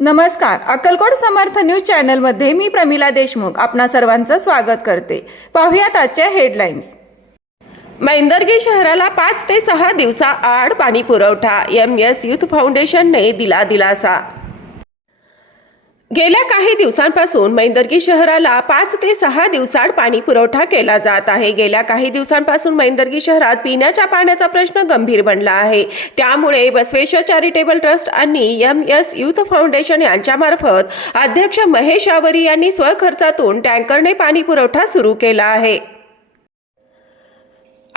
नमस्कार. अक्कलकोट समर्थ न्यूज चॅनलमध्ये मी प्रमिला देशमुख आपणा सर्वांचं स्वागत करते. पाहुयात आजच्या हेडलाईन्स. मैंदर्गी शहराला पाच ते सहा दिवसाआड पाणी पुरवठा एम एस युथ फाउंडेशनने दिला दिलासा. गेल्या काही दिवसांपासून मैंदर्गी शहराला पाच ते सहा दिवसाड पाणी पुरवठा केला जात आहे. गेल्या काही दिवसांपासून मैंदर्गी शहरात पिण्याच्या पाण्याचा प्रश्न गंभीर बनला आहे. त्यामुळे बसवेश्वर चॅरिटेबल ट्रस्ट आणि एम एस युथ फाउंडेशन यांच्यामार्फत अध्यक्ष महेश आवरी यांनी स्वखर्चातून टँकरने पाणी पुरवठा सुरू केला आहे.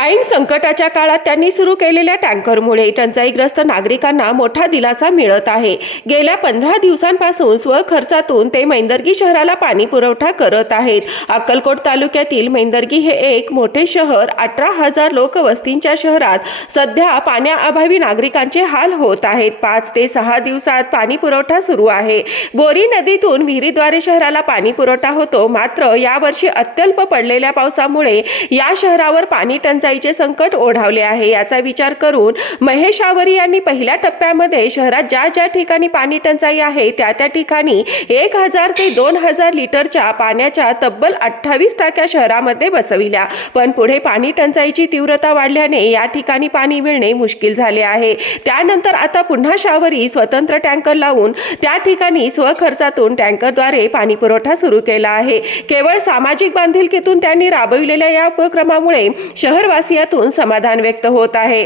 ऐन संकटाच्या काळात त्यांनी सुरू केलेल्या टँकरमुळे टंचाईग्रस्त नागरिकांना मोठा दिलासा मिळत आहे. गेल्या पंधरा दिवसांपासून स्वखर्चातून ते मैंदर्गी शहराला पाणी पुरवठा करत आहेत. अक्कलकोट तालुक्यातील मैंदर्गी हे एक मोठे शहर. अठरा हजार लोकवस्तींच्या शहरात सध्या पाण्याअभावी नागरिकांचे हाल होत आहेत. पाच ते सहा दिवसात पाणी पुरवठा सुरू आहे. बोरी नदीतून विहिरीद्वारे शहराला पाणी पुरवठा होतो. मात्र यावर्षी अत्यल्प पडलेल्या पावसामुळे या शहरावर पाणी टंचाई टंचाईचे संकट ओढावले आहे. याचा विचार करून महेश आवरी यांनी पहिल्या टप्प्यामध्ये शहरात ज्या ज्या ठिकाणी पाणी टंचाई आहे त्या त्या ठिकाणी एक हजार ते दोन हजार लिटरच्या पाण्याच्या तब्बल अठ्ठावीस टाक्या शहरामध्ये बसविल्या. पण पुढे पाणी टंचाईची तीव्रता वाढल्याने या ठिकाणी पाणी मिळणे मुश्किल झाले आहे. त्यानंतर आता पुन्हा शावरी स्वतंत्र टँकर लावून त्या ठिकाणी स्वखर्चातून टँकरद्वारे पाणी पुरवठा सुरू केला आहे. केवळ सामाजिक बांधिलकीतून त्यांनी राबविलेल्या या उपक्रमामुळे शहर देशवासियातून समाधान व्यक्त होत आहे.